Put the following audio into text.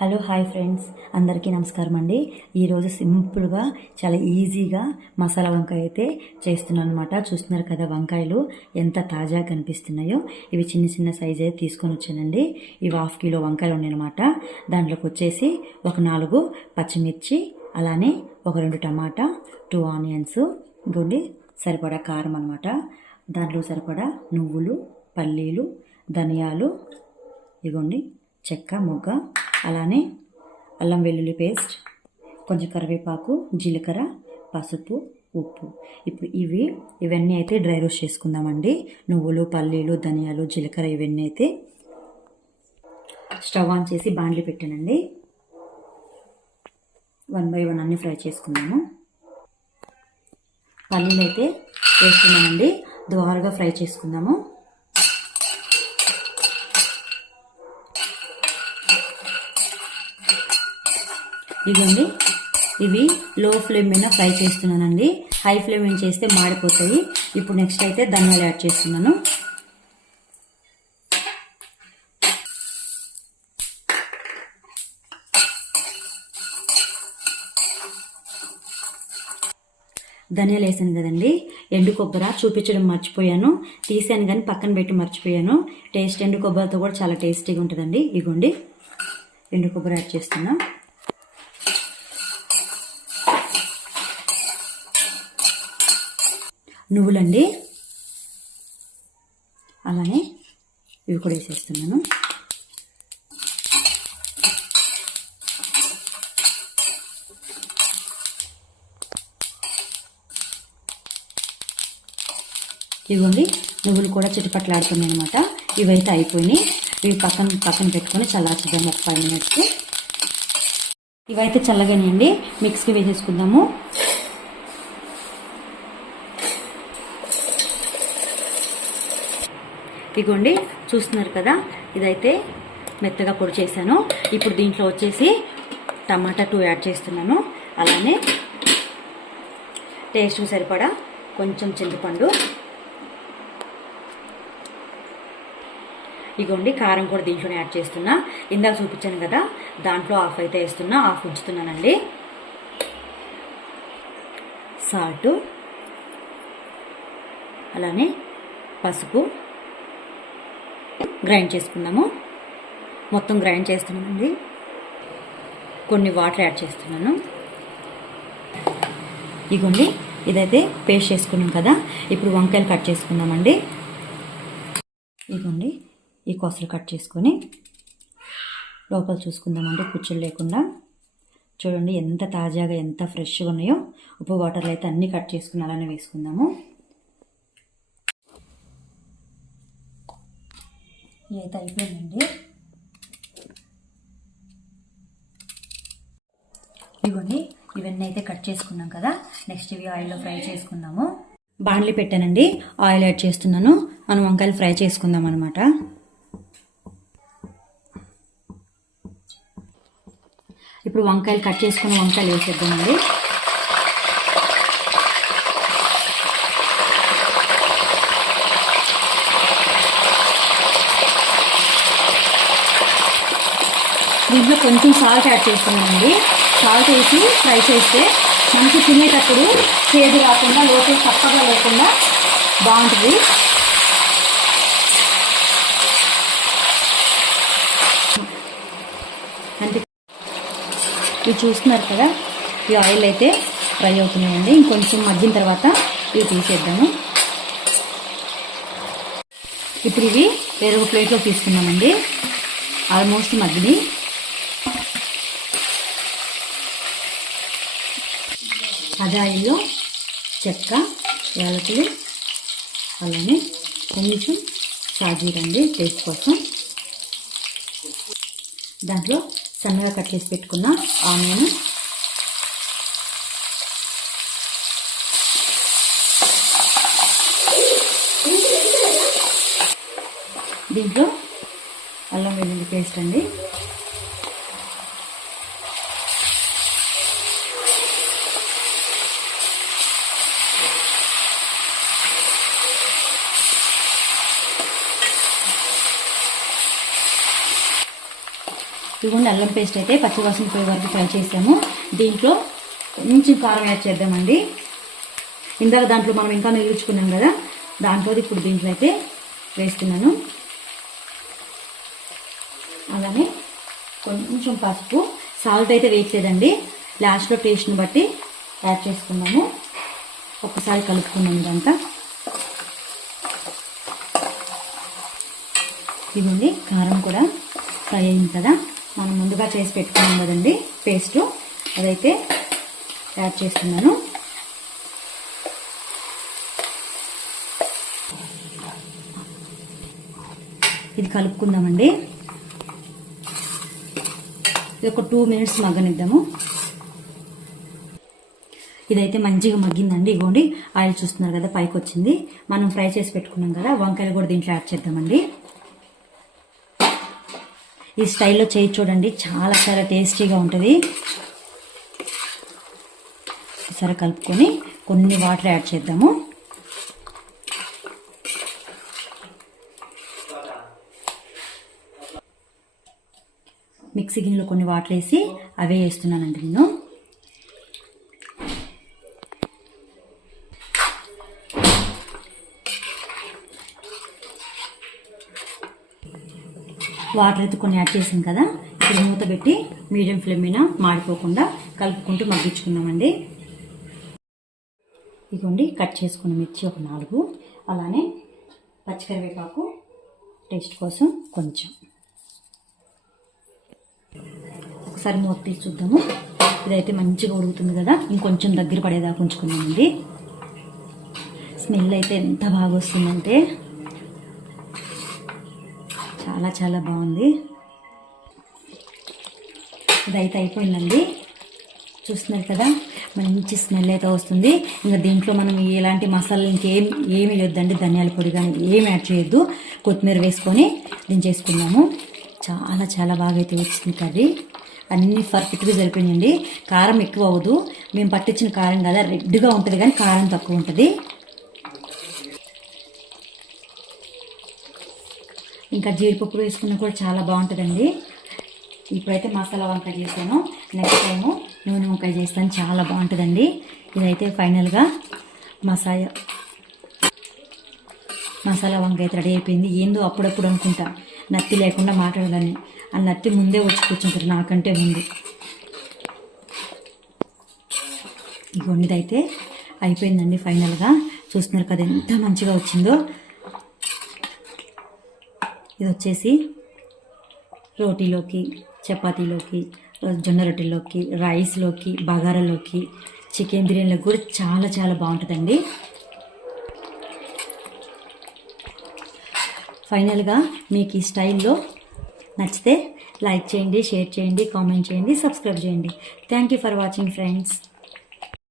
Hello hi friends. అందరికీ నమస్కారం అండి. ఈరోజు సింపుల్గా చాలా ఈజీగా మసాలా వంకాయ అయితే చేస్తున్నాను అనమాట చూస్తున్నారు కదా వంకాయలు ఎంత తాజాగా కనిపిస్తున్నాయో. ఇవి చిన్న చిన్న సైజ్ అయితే తీసుకొని వచ్చానండి. ఇవి హాఫ్ కిలో వంకాయలు ఉన్నాయన్నమాట. దాంట్లోకి వచ్చేసి ఒక నాలుగు పచ్చిమిర్చి అలానే ఒక రెండు టమాటా టూ ఆనియన్స్ ఇంకోండి సరిపడా కారం అనమాట దాంట్లో సరిపడా నువ్వులు పల్లీలు ధనియాలు ఇగోండి చెక్క మొగ్గ అలానే అల్లం వెల్లుల్లి పేస్ట్ కొంచెం కరివేపాకు జీలకర్ర పసుపు ఉప్పు. ఇప్పుడు ఇవి ఇవన్నీ అయితే డ్రై రోస్ట్ చేసుకుందామండి. నువ్వులు పల్లీలు ధనియాలు జీలకర్ర ఇవన్నీ అయితే స్టవ్ ఆన్ చేసి బాండ్లీ పెట్టానండి. వన్ బై వన్ అన్నీ ఫ్రై చేసుకుందాము పల్లీలు అయితే వేస్తున్నామండి ద్వారగా ఫ్రై చేసుకుందాము. ఇదండి ఇవి లో ఫ్లేమ్ మీద ఫ్రై చేస్తున్నానండి. హై ఫ్లేమ్ మీద చేస్తే మాడిపోతాయి. ఇప్పుడు నెక్స్ట్ అయితే ధనియాలు యాడ్ చేస్తున్నాను. ధనియాలు వేసాను కదండి. ఎండు కొబ్బరి చూపించడం మర్చిపోయాను. తీసాను కానీ పక్కన పెట్టి మర్చిపోయాను. టేస్ట్ ఎండు కొబ్బరితో కూడా చాలా టేస్టీగా ఉంటుందండి. ఇగోండి ఎండు కొబ్బరి యాడ్ చేస్తున్నాను నువ్వులండి. అలానే ఇవి కూడా వేసేస్తున్నాను. ఇవ్వండి నువ్వులు కూడా చిటపట్లాడుతున్నాయి అనమాట ఇవైతే అయిపోయినాయి. ఇవి పక్కన పక్కన పెట్టుకొని చల్లార్చుదాము ఒక ఫైవ్ మినిట్స్. ఇవైతే చల్లగానండి మిక్స్కి వేసేసుకుందాము. ఇగోండి చూస్తున్నారు కదా? ఇదైతే మెత్తగా పొడి చేశాను. ఇప్పుడు దీంట్లో వచ్చేసి టమాటా టూ యాడ్ చేస్తున్నాను. అలానే టేస్ట్ సరిపడా కొంచెం చింతపండు. ఇగోండి కారం కూడా దీంట్లోనే యాడ్ చేస్తున్నా. ఇందాక చూపించాను కదా దాంట్లో ఆఫ్ అయితే వేస్తున్నా ఆఫ్ ఉంచుతున్నానండి. సాల్ట్ అలానే పసుపు గ్రైండ్ చేసుకుందాము మొత్తం గ్రైండ్ చేస్తున్నామండి. కొన్ని వాటర్ యాడ్ చేస్తున్నాను. ఇగోండి ఇదైతే పేస్ట్ చేసుకున్నాం కదా. ఇప్పుడు వంకాయలు కట్ చేసుకుందామండి. ఇగోండి ఈ కొసలు కట్ చేసుకొని లోపల చూసుకుందామండి కుచ్చులు లేకుండా. చూడండి ఎంత తాజాగా ఎంత ఫ్రెష్గా ఉన్నాయో. ఉప్పు వాటర్లు అయితే అన్నీ కట్ చేసుకుని అలానే వేసుకుందాము. ఇవి అయితే అయిపోయిందండి. ఇవ్వండి. ఇవన్నీ అయితే కట్ చేసుకున్నాం కదా. నెక్స్ట్ ఇవి ఆయిల్లో ఫ్రై చేసుకుందాము. బాండ్లీ పెట్టానండి. ఆయిల్ యాడ్ చేస్తున్నాను. మనం వంకాయలు ఫ్రై చేసుకుందాం అనమాట ఇప్పుడు వంకాయలు కట్ చేసుకున్న వంకాయలు వేసేద్దామండి. దీంట్లో కొంచెం సాల్ట్ యాడ్ చేస్తున్నామండి సాల్ట్ వేసి ఫ్రై చేస్తే మనకి తినేటప్పుడు చేదు రాకుండా లోపల చక్కగా లేకుండా బాగుంటుంది. అంతే ఇవి చూస్తున్నారు కదా ఈ ఆయిల్ అయితే ఫ్రై అవుతున్నాయండి. ఇంకొంచెం మగ్గిన తర్వాత ఇవి తీసేద్దాము. ఇప్పుడు ఇవి వేరొక ప్లేట్లో తీసుకున్నామండి. ఆల్మోస్ట్ మగ్గిని అదాయిలో చెక్క యాలకులు అలానే కొంచెం షాజీరండి టేస్ట్ కోసం. దాంట్లో సన్నగా కట్ చేసి పెట్టుకున్న ఆనియన్. దీంట్లో అల్లం వెల్లుల్లి పేస్ట్ అండి. ఇవ్వండి అల్లం పేస్ట్ అయితే పచ్చివాసన పోయే వరకు ఫ్రై చేసాము. దీంట్లో కొంచెం కారం యాడ్ చేద్దామండి. ఇందాక దాంట్లో మనం ఇంకా మిగిల్చుకున్నాం కదా దాంట్లో ఇప్పుడు దీంట్లో అయితే వేస్తున్నాను. అలానే కొంచెం పసుపు సాల్ట్ అయితే వేయట్లేదండి లాస్ట్లో టేస్ట్ని బట్టి యాడ్ చేసుకున్నాము. ఒకసారి కలుపుకున్నాం ఇదంతా. ఇదిగోండి కారం కూడా ఫ్రై అయింది కదా. మనం ముందుగా చేసి పెట్టుకున్నాం కదండి పేస్ట్. అదైతే యాడ్ చేస్తున్నాను. ఇది కలుపుకుందామండి. ఇది ఒక టూ మినిట్స్ మగ్గనిద్దాము. ఇదైతే మంచిగా మగ్గిందండి ఇగోండి. ఆయిల్ చూస్తున్నారు కదా పైకి వచ్చింది మనం ఫ్రై చేసి పెట్టుకున్నాం కదా వంకాయలు కూడా దీంట్లో యాడ్ చేద్దామండి. ఈ స్టైల్లో చేయి చూడండి. చాలా చాలా టేస్టీగా ఉంటుంది. సరే కలుపుకొని కొన్ని వాటర్ యాడ్ చేద్దాము. మిక్సీ గిన్నెలో కొన్ని వాటర్ వేసి అవే వేస్తున్నానండి నేను. వాటర్ అయితే కొన్ని యాడ్ చేసాం కదా ఇప్పుడు మూత పెట్టి మీడియం ఫ్లేమ్ మీద మాడిపోకుండా కలుపుకుంటూ మగ్గించుకున్నామండి ఇదిగోండి కట్ చేసుకున్న మిర్చి ఒక నాలుగు అలానే పచ్చికరివేపాకు టేస్ట్ కోసం కొంచెం. ఒకసారి మూత తీసి చూద్దాము. ఇదైతే మంచిగా ఉడుకుతుంది కదా ఇంకొంచెం దగ్గర పడేదాకా ఉంచుకున్నామండి స్మెల్ అయితే ఎంత బాగా వస్తుందంటే చాలా చాలా బాగుంది. ఇదైతే అయిపోయిందండి. చూస్తున్నారు కదా మంచి స్మెల్ అయితే వస్తుంది. ఇంకా దీంట్లో మనం ఎలాంటి మసాలా ఇంకేం ఏమి వేయొద్దండి ధనియాల పొడి కానీ ఏమి యాడ్ చేయొద్దు. కొత్తిమీర వేసుకొని దించేసుకున్నాము చాలా చాలా బాగా అయితే వచ్చింది కర్రీ. అన్నీ పర్ఫెక్ట్గా సరిపోయినాయండి కారం ఎక్కువ అవ్వదు. మేము పట్టించిన కారం కదా రెడ్గా ఉంటుంది కానీ కారం తక్కువ ఉంటుంది. ఇంకా జీడిపప్పు వేసుకున్నా కూడా చాలా బాగుంటుందండి. ఇప్పుడైతే మసాలా వంకాయ చేశాను. నెక్స్ట్ టైము నూనె వంకాయ చేస్తాను. చాలా బాగుంటుందండి. ఇదైతే ఫైనల్గా మసాలా మసాలా వంకాయ అయితే రెడీ అయిపోయింది. ఏందో అప్పుడప్పుడు అనుకుంటా. నత్తి లేకుండా మాట్లాడాలని. ఆ నత్తి ముందే వచ్చి కూర్చుంటారు నాకంటే ముందు. ఇగోండి ఇదైతే అయిపోయిందండి ఫైనల్గా చూస్తున్నారు కదా ఎంత మంచిగా వచ్చిందో. ఇది వచ్చేసి రోటీలోకి చపాతీలోకి జొన్న రొట్టెలోకి రైస్లోకి బగారాలోకి చికెన్ బిర్యానీలోకి కూడా చాలా చాలా బాగుంటుందండి. ఫైనల్గా మీకు ఈ స్టైల్లో నచ్చితే లైక్ చేయండి షేర్ చేయండి కామెంట్ చేయండి సబ్స్క్రైబ్ చేయండి. Thank you for watching friends.